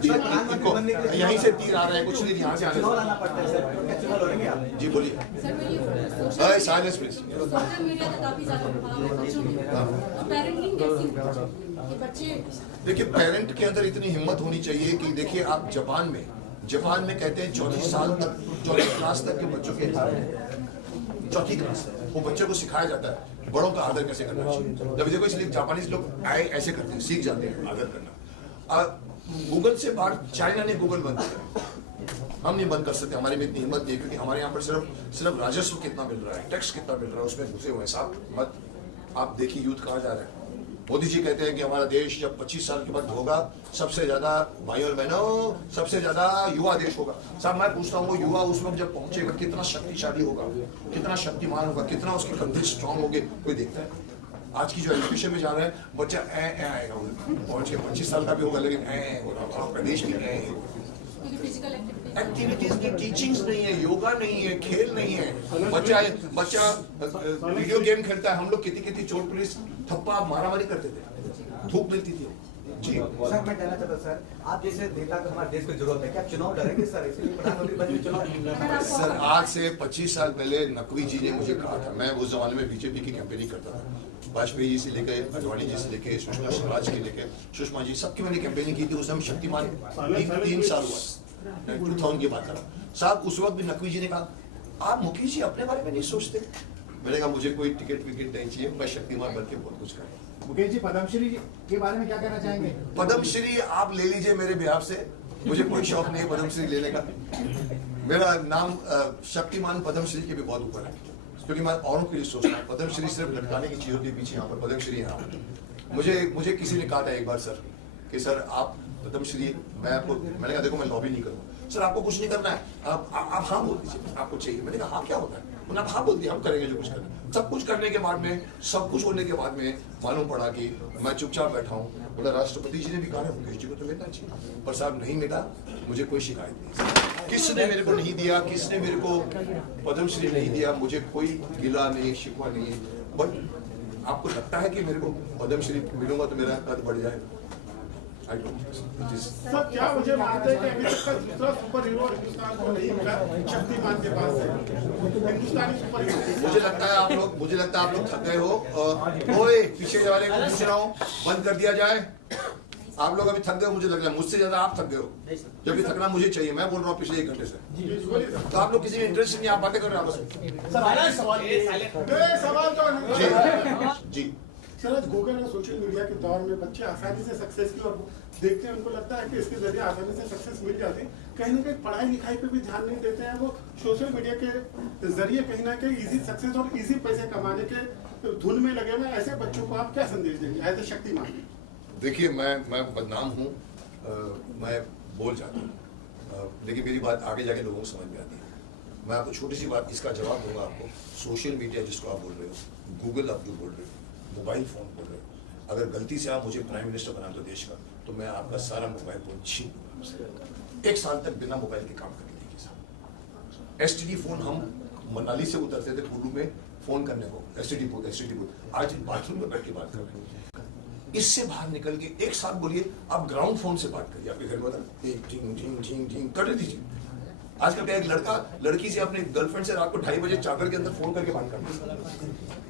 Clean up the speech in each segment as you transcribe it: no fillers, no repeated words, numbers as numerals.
यहीं से तीर आ रहा है, कुछ नहीं यहाँ से आने जी बोलिए। Silence please. सोशल मीडिया तो काफी ज्यादा पेरेंटिंग कैसी कि बच्चे देखिए पेरेंट के अंदर इतनी हिम्मत होनी चाहिए कि देखिए आप जापान में कहते हैं चौथी क्लास तक के बच्चों के चौथी क्लास वो बच्चों को सिखाया जाता है बड़ों का आदर कैसे करना चाहिए। जब देखो इसलिए जापानीज लोग आए ऐसे करते हैं, सीख जाते हैं आदर करना। गूगल से बाहर चाइना ने गूगल बंद किया, हम नहीं बंद कर सकते, हमारे में इतनी हिम्मत नहीं, क्योंकि हमारे यहाँ पर सिर्फ राजस्व कितना मिल रहा है, टैक्स कितना मिल रहा है, उसमें घुसे हुए हैं साहब। मत आप देखिए यूथ कहाँ जा रहा है। मोदी जी कहते हैं कि हमारा देश जब 25 साल के बाद होगा सबसे ज्यादा, भाई और बहनों, सबसे ज्यादा युवा देश होगा। साहब मैं पूछता हूँ वो युवा उस वक्त जब पहुंचेगा कितना शक्तिशाली होगा, कितना शक्तिमान होगा, कितना उसके कंधे स्ट्रांग होंगे, कोई देखता है। आज की जो एजुकेशन में जा रहा है बच्चा आएगा, पहुंच के 25 साल का भी होगा लेकिन आपका देश की फिजिकल एक्टिविटीज की टीचिंग्स नहीं है, योगा नहीं है, खेल नहीं है। बच्चा वीडियो गेम खेलता है। हम लोग कितनी चोर पुलिस थप्पा मारामारी करते थे, धूप मिलती थी जी। सर मैं कहना चाहता सर, आप जैसे नेता को हमारे देश की जरूरत है, क्या चुनाव लड़ेंगे सर? इसलिए प्रधानमंत्री पद में चुनाव। सर आज से 25 साल पहले नकवी जी ने मुझे कहा था, मैं उस जमाने में बीजेपी की कैंपेनिंग करता था, वाजपेयी जी से लेकर अडवाणी जी से लेकर सुषमा स्वराज के लेकर सुषमा जी सबकी मैंने कैंपेनिंग की थी। उस समय शक्तिमान 3 साल हुआ, 2000 की बात कर रहा हूँ साहब। उस वक्त भी नकवी जी ने कहा आप मुकेश जी अपने बारे में नहीं सोचते। मैंने कहा मुझे कोई टिकट विकेट नहीं चाहिए, मैं शक्तिमान बन के बहुत कुछ करूँ। मुकेश जी पद्मश्री के बारे में क्या कहना चाहेंगे? पद्मश्री आप ले लीजिए मेरे बिहार से, मुझे कोई शौक नहीं है पद्मश्री लेने का। मेरा नाम शक्तिमान पद्मश्री के भी बहुत ऊपर है, क्योंकि मैं औरों के लिए सोचता हूँ। पद्मश्री सिर्फ लटकाने की चीजों के पीछे यहाँ पर पद्मश्री है। मुझे किसी ने कहा था एक बार सर कि सर आप पद्मश्री, मैंने कहा देखो मैं लॉबी नहीं करूँगा सर, आपको कुछ नहीं करना है, आप हाँ बोल दीजिए आपको चाहिए। मैंने कहा हाँ क्या होता है, उन्होंने हाँ बोल दिया, हम करेंगे जो कुछ करना। सब कुछ करने के बाद में, सब कुछ होने के बाद में मालूम पड़ा कि मैं चुपचाप बैठा हूँ। बोला राष्ट्रपति जी ने भी कहा मुकेश जी को तो मिलना चाहिए, पर साहब नहीं मिला। मुझे कोई शिकायत नहीं, किसने मेरे को नहीं दिया, किसने मेरे को पद्मश्री नहीं दिया, मुझे कोई गिला नहीं, शिकवा नहीं है। बट आपको लगता है कि मेरे को पद्मश्री मिलूंगा तो मेरा कद बढ़ जाएगा? सर क्या मुझे मानते हैं कि अभी तक का दूसरा सुपर हीरो हिंदुस्तान को नहीं मिला, शक्तिमान के पास है हिंदुस्तानी सुपर हीरो। मुझे लगता है आप लोग थक गए हो। ओए पीछे वाले को पूछ रहा हूँ, बंद कर दिया जाए। आप लोग अभी थक गए हो, मुझे लग रहा है मुझसे ज्यादा आप थक गए हो, जबकि थकना मुझे चाहिए। मैं बोल रहा हूँ पिछले 1 घंटे से, तो आप लोग किसी में इंटरेस्ट नहीं, आप बातें कर रहे हो आपस में। सवाल तो जी सर आज गूगल और सोशल मीडिया के दौर में बच्चे आसानी से सक्सेस की और देखते हैं, उनको लगता है कि इसके जरिए आसानी से सक्सेस मिल जाती है। कहीं ना कहीं पढ़ाई लिखाई पे भी ध्यान नहीं देते हैं, वो सोशल मीडिया के जरिए कहीं ना कहीं इजी सक्सेस और इजी पैसे कमाने के धुन में लगे हुए। ऐसे बच्चों को आप क्या संदेश देंगे एज ए शक्तिमान? देखिए मैं बदनाम हूँ, मैं बोल जाता हूँ, लेकिन मेरी बात आगे जाके लोगों को समझ में आती है। मैं आपको छोटी सी बात इसका जवाब दूंगा आपको। सोशल मीडिया जिसको आप बोल रहे हो, गूगल आप जो बोल रहे हो, मोबाइल फोन बोल रहे हो, अगर गलती से आप मुझे प्राइम मिनिस्टर बना दो देश का, तो मैं आपका सारा मोबाइल फोन छीन दूंगा। 1 साल तक बिना मोबाइल के काम करके देखिए साहब। STD फोन हम मनाली से उतरते थे कुल्लू में फोन करने को, STD बूथ, आज बाथरूम में बैठ के बात कर रहे हैं। इससे बाहर निकल के 1 साल बोलिए आप ग्राउंड फोन से बात करिए, आपके घर में कर दीजिए। आजकल क्या एक लड़की से अपने गर्लफ्रेंड से रात को 2:30 बजे चादर के अंदर फोन करके बात करते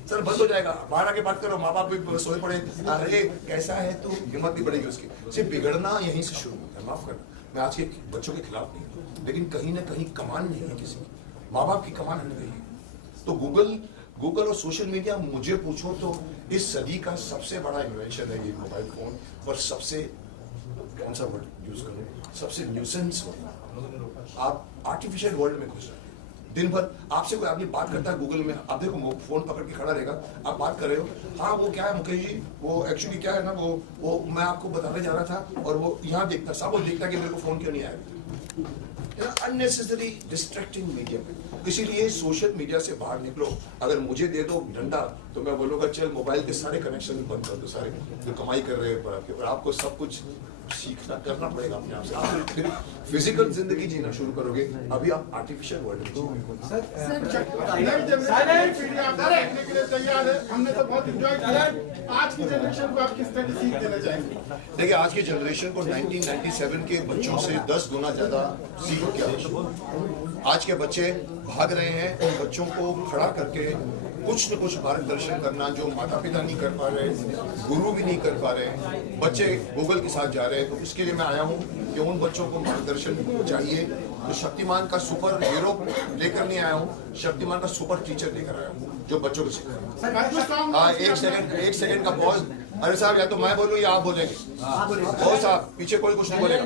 सर, बंद हो जाएगा। बाहर आके बात करो, माँ बाप भी सोए पड़े, अरे कैसा है, तो हिम्मत नहीं बढ़ेगी उसकी। सिर्फ बिगड़ना यहीं से शुरू होता है। माफ करना, मैं आज के बच्चों के खिलाफ नहीं, लेकिन कहीं ना कहीं कमान नहीं है किसी की, माँ बाप की कमान हट गई है। तो गूगल और सोशल मीडिया, मुझे पूछो तो इस सदी का सबसे बड़ा इन्वेंशन है ये मोबाइल फोन। और सबसे कौन सा वर्ड यूज करूं, सबसे न्यूसेंस वर्ड। आप आर्टिफिशियल वर्ल्ड में घुस जाते हैं। दिन भर आपसे कोई आदमी बात करता है गूगल में, आप देखो फोन पकड़ के खड़ा रहेगा, आप बात कर रहे हो, हाँ वो क्या है मुकेश जी, वो एक्चुअली क्या है ना, वो मैं आपको बताने जा रहा था, और वो यहाँ देखता साहब, वो देखता कि मेरे को फोन क्यों नहीं आया। Unnecessary distracting media. इसीलिए सोशल मीडिया से बाहर निकलो। अगर मुझे दे दो डंडा तो मैं बोलूंगा चल मोबाइल के सारे कनेक्शन बंद कर दो, सारे जो कमाई कर रहे हैं, और आपको सब कुछ सीखना करना पड़ेगा अपने आप से। आप फिर फिजिकल जिंदगी जीना शुरू करोगे, अभी आप आर्टिफिशियल वर्ल्ड में जीओगे। सर नई जनरेशन की पीढ़ी आप देखने के लिए तैयार है। हमने तो बहुत एंजॉय किया। आज की जनरेशन को आप किस तरह की सीख देना चाहेंगे? देखिए, आज की जनरेशन को 1997 के बच्चों से 10 गुना ज्यादा सीख की आवश्यकता है। आज के बच्चे भाग रहे हैं और बच्चों को खड़ा करके कुछ न कुछ मार्गदर्शन करना, जो माता पिता नहीं कर पा रहे, गुरु भी नहीं कर पा रहे, बच्चे गूगल के साथ जा रहे हैं। तो इसके लिए मैं आया हूँ कि उन बच्चों को मार्गदर्शन चाहिए। तो शक्तिमान का सुपर हीरो लेकर नहीं आया हूँ, शक्तिमान का सुपर टीचर लेकर आया हूँ जो बच्चों को सिखाएगा। हाँ, एक सेकंड का पॉज। अरे साहब, या तो मैं बोलूँ या आप बोलेंगे। ओ साहब, पीछे कोई कुछ नहीं बोलेगा,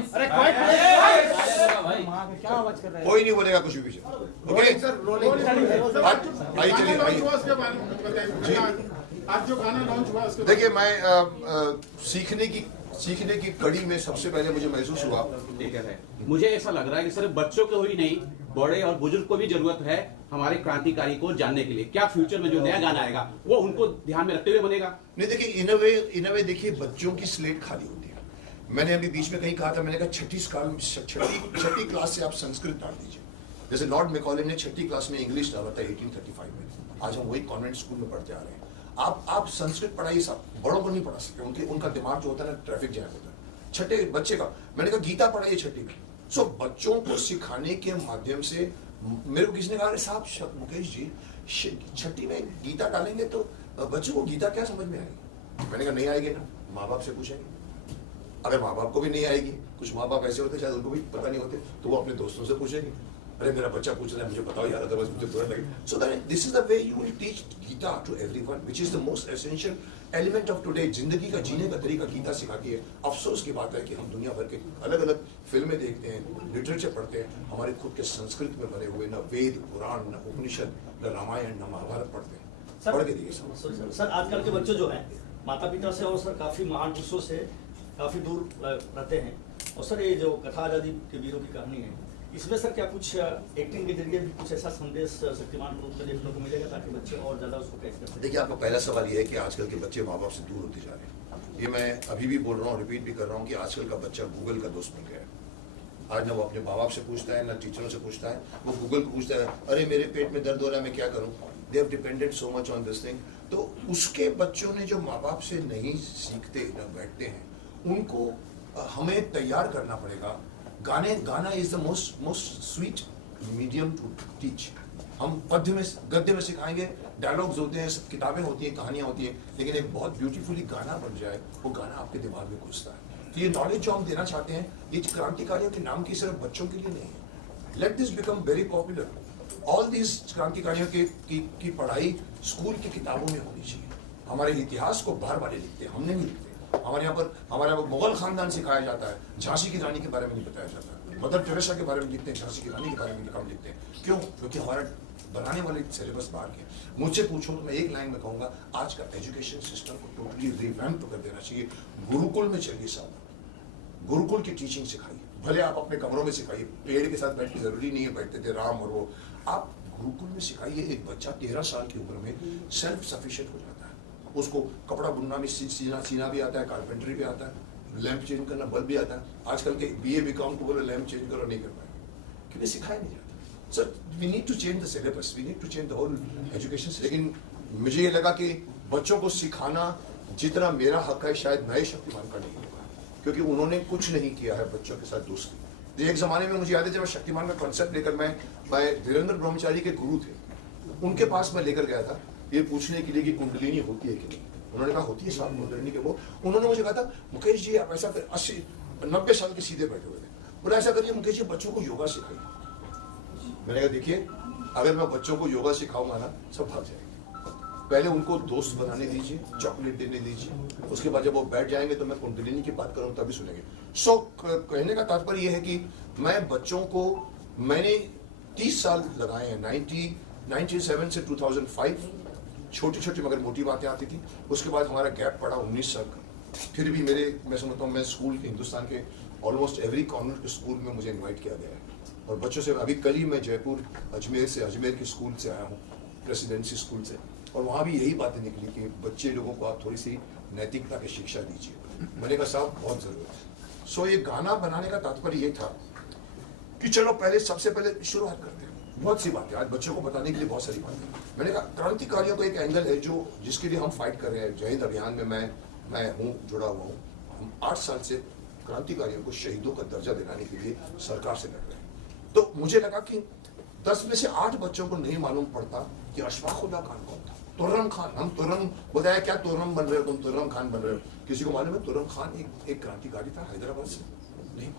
क्या आवाज कर रहा है? कोई नहीं बोलेगा कुछ भी पीछे। ओके, आइए चलिए, आइए। आज जो गाना लॉन्च हुआ उसके देखिए, मैं सीखने की कड़ी में सबसे पहले मुझे महसूस हुआ, ठीक है, मुझे ऐसा लग रहा है कि सिर्फ बच्चों को ही नहीं, बड़े और बुजुर्ग को भी जरूरत है हमारे क्रांतिकारी को जानने के लिए। क्या फ्यूचर में जो नया गाना आएगा वो उनको ध्यान में रखते हुए बनेगा? नहीं, देखिए, इन वे देखिए, बच्चों की स्लेट खाली होती है। मैंने अभी बीच में कहीं कहा था, मैंने कहा छठी क्लास से आप संस्कृत डाल दीजिए। जैसे लॉर्ड मैकॉले ने छठी क्लास में इंग्लिश डाला था 1835 में। आज हम वही कॉन्वेंट स्कूल में पढ़ते आ रहे हैं। आप संस्कृत पढ़ाइए, साहब बड़ों को नहीं पढ़ा सकते, उनका दिमाग जो होता है ना, ट्रैफिक जैम होता है। छठे बच्चे का मैंने कहा गीता पढ़ाइए छठी में। सो बच्चों को सिखाने के माध्यम से, मेरे को किसी ने कहा, अरे साहब मुकेश जी, छठी में गीता डालेंगे तो बच्चों को गीता क्या समझ में आएगी? मैंने कहा नहीं आएगी ना, माँ बाप से पूछेंगे। अगर माँ बाप को भी नहीं आएगी, कुछ माँ बाप ऐसे होते शायद उनको भी पता नहीं होते, तो वो अपने दोस्तों से पूछेंगे, अरे मेरा बच्चा पूछ रहा है, मुझे बताओ यार, अदरवाइज मुझे बुरा लगे। So that this is the way you will teach Gita to everyone, which is the most essential element of today. जिंदगी का जीने का तरीका गीता सिखाती है। अफसोस की बात है कि हम दुनिया भर के अलग अलग फिल्में देखते हैं, लिटरेचर पढ़ते हैं, हमारे खुद के संस्कृत में बने हुए न वेद, पुराण, न उपनिषद, न रामायण, न महाभारत पढ़ते हैं। पढ़ के देखिए सर, आजकल के बच्चे जो हैं माता पिता से और सर काफी महान पुरुषों से काफी दूर रहते हैं। और सर, ये जो कथा आजादी के वीरों की कहानी है, इसमें सर क्या कुछ एक्टिंग के जरिए भी कुछ ऐसा संदेश शक्तिमान रूप में देखने को मिलेगा ताकि बच्चे और ज्यादा उसको कैच कर सकें? देखिए, आपका पहला सवाल ये है कि आजकल के बच्चे माँ बाप से दूर होते जा रहे हैं। ये मैं अभी भी बोल रहा हूँ, रिपीट भी कर रहा हूँ कि आजकल का बच्चा गूगल का दोस्त बन गया है। आज ना वो अपने माँ बाप से पूछता है, ना टीचरों से पूछता है, वो गूगल को पूछता है, अरे मेरे पेट में दर्द हो रहा है, मैं क्या करूँ? They have depended so much on this thing. तो उसके बच्चों ने जो माँ बाप से नहीं सीखते, न बैठते हैं, उनको हमें तैयार करना पड़ेगा। Gana is the most sweet medium to teach. हम गद्य में सिखाएंगे, डायलॉग्स होते हैं, किताबें होती हैं, कहानियां होती हैं, लेकिन एक बहुत ब्यूटीफुली गाना बन जाए, वो गाना आपके दिमाग में घुसता है। तो ये नॉलेज जो हम देना चाहते हैं, ये क्रांतिकारियों के नाम की सिर्फ बच्चों के लिए नहीं है। Let this become very popular. All these क्रांतिकारियों की पढ़ाई स्कूल की किताबों में होनी चाहिए। हमारे इतिहास को बाहर वाले लिखते हैं, हमने नहीं लिखते। हमारे यहाँ पर मुगल खानदान सिखाया जाता है, झांसी की रानी के बारे में नहीं बताया जाता। मदर टेरेसा के बारे में लिखते हैं, झांसी की रानी के बारे में कम लिखते हैं। क्यों? क्योंकि हमारा बनाने वाले सिलेबस बाहर के। मुझसे पूछो तो मैं एक लाइन में कहूँगा, आज का एजुकेशन सिस्टम को टोटली रिवैम्प कर देना चाहिए। गुरुकुल में चलिए साहब, गुरुकुल की टीचिंग सिखाइए। भले आप अपने कमरों में सिखाइए, पेड़ के साथ बैठने जरूरी नहीं है, बैठते थे राम और वो। आप गुरुकुल में सिखाइए। एक बच्चा 13 साल की उम्र में सेल्फ सफिशिएंट हो जाता है। उसको कपड़ा बुनना भी सीना भी आता है, कारपेंटरी भी आता है, लैंप चेंज करना, बल्ब भी आता है। आजकल के BA BCom को बोलो लैंप चेंज करो, नहीं कर पाए, क्योंकि सिखाया नहीं जाता। Sir, we need to change the syllabus, we need to change the whole education. लेकिन मुझे ये लगा कि बच्चों को सिखाना जितना मेरा हक है, शायद नए शक्तिमान का नहीं होगा, क्योंकि उन्होंने कुछ नहीं किया है बच्चों के साथ दोस्ती। एक जमाने में मुझे याद है, जब शक्तिमान का कॉन्सेप्ट लेकर मैं धीरेन्द्र ब्रह्मचारी के गुरु थे, उनके पास मैं लेकर गया था ये पूछने के लिए कि कुंडलिनी होती है कि नहीं। उन्होंने कहा होती है साहब, कुंडलिनी के वो। उन्होंने मुझे कहा था, मुकेश जी आप ऐसा कर, 80-90 साल के सीधे बैठे हुए थे, बोला ऐसा करिए मुकेश जी, बच्चों को योगा सिखाइए। मैंने कहा देखिए, अगर मैं बच्चों को योगा सिखाऊंगा ना, सब भाग जाएंगे। पहले उनको दोस्त बनाने दीजिए, चॉकलेट देने दीजिए, उसके बाद जब वो बैठ जाएंगे तो मैं कुंडलिनी की बात करूँ तभी सुनेंगे। सो कहने का तात्पर्य यह है कि मैं बच्चों को, मैंने 30 साल लगाए हैं, 1997 से 2005, छोटी छोटी मगर मोटी बातें आती थी। उसके बाद हमारा गैप पड़ा 19 साल का। फिर भी मैं समझता हूँ, मैं स्कूल के, हिंदुस्तान के ऑलमोस्ट एवरी कॉन्वेंट के स्कूल में मुझे इन्वाइट किया गया है, और बच्चों से, अभी कल ही मैं जयपुर अजमेर के स्कूल से आया हूँ, प्रेसिडेंसी स्कूल से, और वहाँ भी यही बातें निकली कि बच्चे लोगों को आप थोड़ी सी नैतिकता की शिक्षा दीजिए। मैंने कहा साहब बहुत ज़रूरत है, सो ये गाना बनाने का तात्पर्य ये था कि चलो पहले सबसे पहले शुरुआत करते हैं। बहुत सी बातें आज बच्चों को बताने के लिए बहुत सारी बातें। मैंने कहा क्रांतिकारियों का एक एंगल है जो जिसके लिए हम फाइट कर रहे हैं। जय हिंद अभियान में मैं हूँ, जुड़ा हुआ हूँ। हम 8 साल से क्रांतिकारियों को शहीदों का दर्जा दिलाने के लिए सरकार से लड़ रहे हैं। तो मुझे लगा कि 10 में से 8 बच्चों को नहीं मालूम पड़ता कि अशफाकुल्लाह खान कौन था। तुर्रम खान, हम तुर्रम बताया क्या तुर्रम बन रहे हो तुम, तुर्रम खान बन रहे हो। किसी को मालूम है तुर्रम खान एक क्रांतिकारी था हैदराबाद से? नहीं।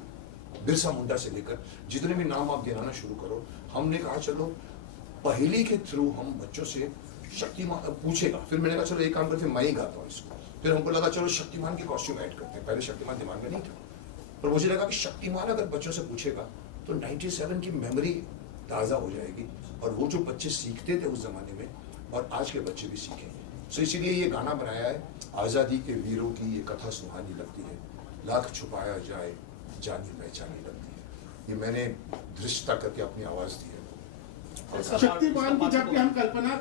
बिरसा मुंडा से लेकर जितने भी नाम आप गिनाना शुरू करो। हमने कहा चलो पहेली के थ्रू हम बच्चों से शक्तिमान पूछेगा। फिर मैंने कहा चलो एक काम करते मैं ही गाता हूँ इसको। फिर हमको लगा चलो शक्तिमान के कॉस्ट्यूम ऐड करते हैं। पहले शक्तिमान दिमाग में नहीं था, पर मुझे लगा कि शक्तिमान अगर बच्चों से पूछेगा तो 97 की मेमोरी ताज़ा हो जाएगी और वो जो बच्चे सीखते थे उस जमाने में और आज के बच्चे भी सीखेंगे। सो इसीलिए ये गाना बनाया है। आज़ादी के वीरों की ये कथा सुहानी लगती है, लाख छुपाया जाए जानी पहचानी लगती है। ये मैंने दृश्यता करके अपनी आवाज़ दी है। शक्तिमान की जबकि हम कल्पना